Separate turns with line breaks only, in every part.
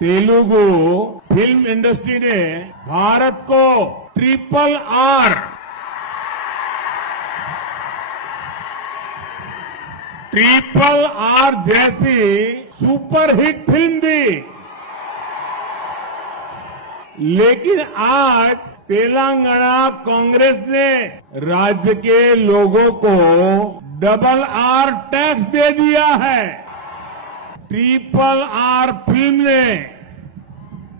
Telugu film industry ने भारत को triple R triple R जैसी सुपरहिट फ़िल्म दी लेकिन आज तेलंगाना कांग्रेस ने राज्य के लोगों को डबल आर टैक्स दे दिया है। ट्रिपल आर फ़िल्म ने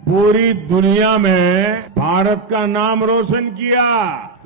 पूरी दुनिया में भारत का नाम रोशन किया,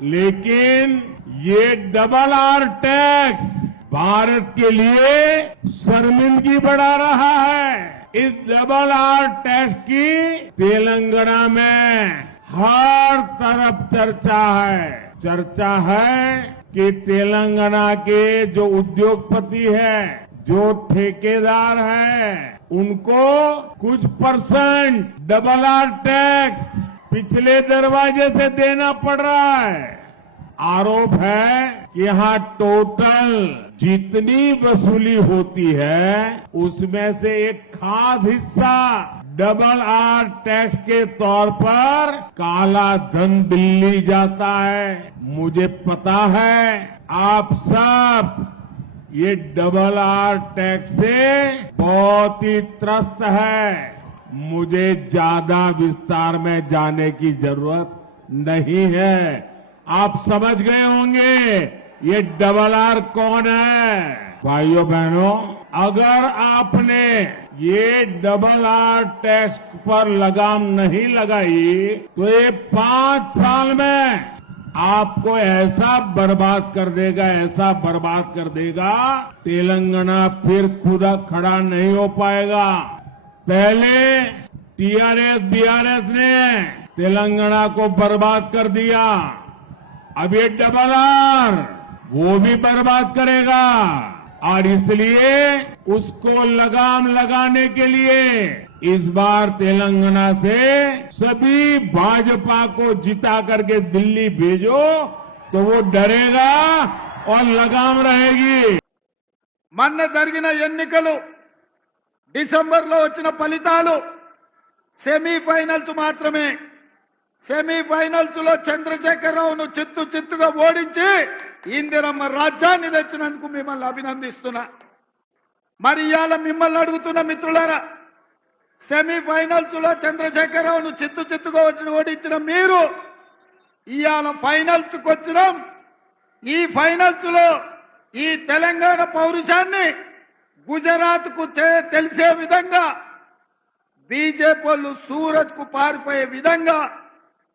लेकिन ये डबल आर टैक्स भारत के लिए शर्मिंदगी बढ़ा रहा है। इस डबल आर टैक्स की तेलंगाना में हर तरफ़ चर्चा है। चर्चा है कि तेलंगाना के जो उद्योगपति है जो ठेकेदार हैं, उनको कुछ परसेंट डबल आर टैक्स पिछले दरवाजे से देना पड़ रहा है। आरोप है कि यहाँ टोटल जितनी वसूली होती है, उसमें से एक खास हिस्सा डबल आर टैक्स के तौर पर काला धन दिल्ली जाता है। मुझे पता है, आप सब ये डबल आर टैक्स से बहुत ही त्रस्त है। मुझे ज़्यादा विस्तार में जाने की ज़रूरत नहीं है। आप समझ गए होंगे, ये डबल आर कौन है? भाइयों, बहनों, अगर आपने ये डबल आर टैक्स पर लगाम नहीं लगाई तो ये पाँच साल में आपको ऐसा बर्बाद कर देगा, ऐसा बर्बाद कर देगा, तेलंगाना फिर खुदा खड़ा नहीं हो पाएगा। पहले टीआरएस, बीआरएस ने तेलंगाना को बर्बाद कर दिया। अब ये डबल आर, वो भी बर्बाद करेगा। और इसलिए उसको लगाम लगाने के लिए इस बार तेलंगाना से सभी भाजपा को जिता करके दिल्ली भेजो तो वो डरेगा और लगाम रहेगी
మొన్న జరిగిన ఎన్నికలు డిసెంబర్లో వచ్చిన ఫలితాలు సెమీఫైనల్స్ మాత్రమే సెమీఫైనల్స్ లో చంద్రశేఖరరావును చిత్తు చిత్తుగా ఓడించి ఇందిరమ్మ రాజ్యాన్ని తెచ్చినందుకు మిమ్మల్ని అభినందిస్తున్నా. మరి ఇవాళ మిమ్మల్ని అడుగుతున్న మిత్రులారా సెమీఫైనల్స్లో చంద్రశేఖరరావును చిత్తు చిత్తుగా వచ్చిన ఓడించిన మీరు ఇవాళ ఫైనల్స్కు వచ్చినాం. ఈ ఫైనల్స్లో ఈ తెలంగాణ పౌరుషాన్ని గుజరాత్కు తెలిసే విధంగా బీజేపీ వాళ్ళు సూరత్కు పారిపోయే విధంగా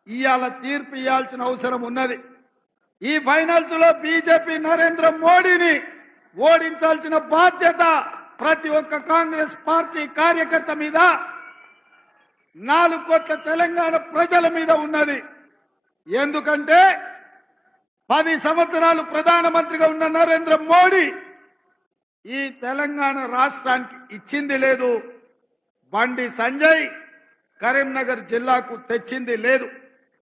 ఇవాళ తీర్పు ఇవ్వాల్సిన అవసరం ఉన్నది. ఈ ఫైనల్స్లో బీజేపీ నరేంద్ర మోడీని ఓడించాల్సిన బాధ్యత ప్రతి ఒక్క కాంగ్రెస్ పార్టీ కార్యకర్త మీద నాలుగు కోట్ల తెలంగాణ ప్రజల మీద ఉన్నది. ఎందుకంటే పది సంవత్సరాలు ప్రధానమంత్రిగా ఉన్న నరేంద్ర మోడీ ఈ తెలంగాణ రాష్ట్రానికి ఇచ్చింది లేదు. బండి సంజయ్ కరీంనగర్ జిల్లాకు తెచ్చింది లేదు.